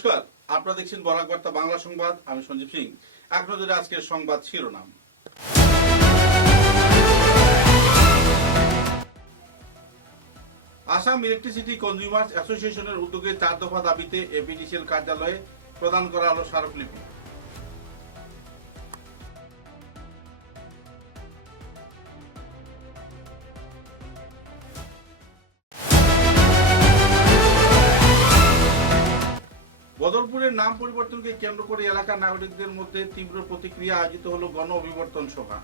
নমস্কার, আপনারা দেখছেন বরাক বার্তা বাংলা সংবাদ। আমি সঞ্জীব সিং। এক নজরে আজকের সংবাদ শিরোনাম। আসাম ইলেকট্রিসিটি কনজিউমার্স অ্যাসোসিয়েশনের উদ্যোগে 4 দফা দাবিতে এপিডিসিএল কার্যালয়ে প্রদান করা হলো স্মারকলিপি। বদরপুরের নাম পরিবর্তনকে কেন্দ্র করে এলাকার নাগরিকদের মধ্যে তীব্র প্রতিক্রিয়া। আয়োজিত হলো গণ অভিবর্তন সভা।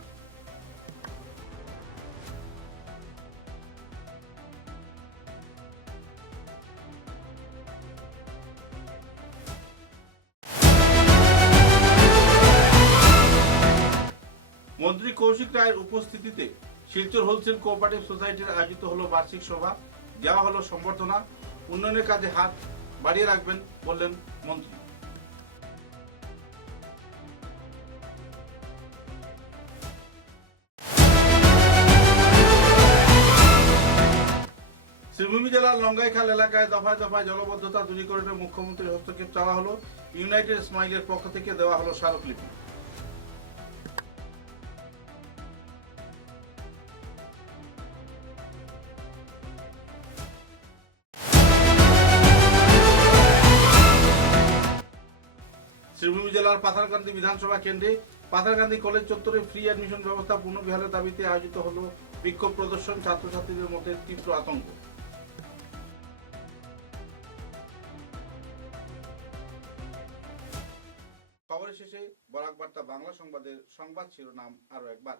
মন্ত্রী কৌশিক রায়ের উপস্থিতিতে শিলচর হোলসেল কোঅপারেটিভ সোসাইটির আয়োজিত হলো বার্ষিক সভা। দেওয়া হলো সম্বর্ধনা। উন্নয়নের কাজে হাত বাড়িয়ে রাখবেন বললেন মন্ত্রী। শ্রীভূমি জেলার লঙ্গাইখাল এলাকায় দফায় দফায় জলবদ্ধতা দূরীকরণে মুখ্যমন্ত্রীর হস্তক্ষেপ চাওয়া হলো। ইউনাইটেড স্মাইলের পক্ষ থেকে দেওয়া হলো স্মারকলিপি। শ্রীভূমি জেলার পাথারকান্দি বিধানসভা কেন্দ্রে পাথারকান্দি কলেজ চত্বরে ফ্রি অ্যাডমিশন ব্যবস্থা পুনর্বহালের দাবিতে আয়োজিত হলো বিক্ষোভ প্রদর্শন। ছাত্রছাত্রীদের মধ্যে তীব্র আতঙ্ক। খবরের শেষে বরাক বার্তা বাংলা সংবাদের সংবাদ শিরোনাম আরো একবার।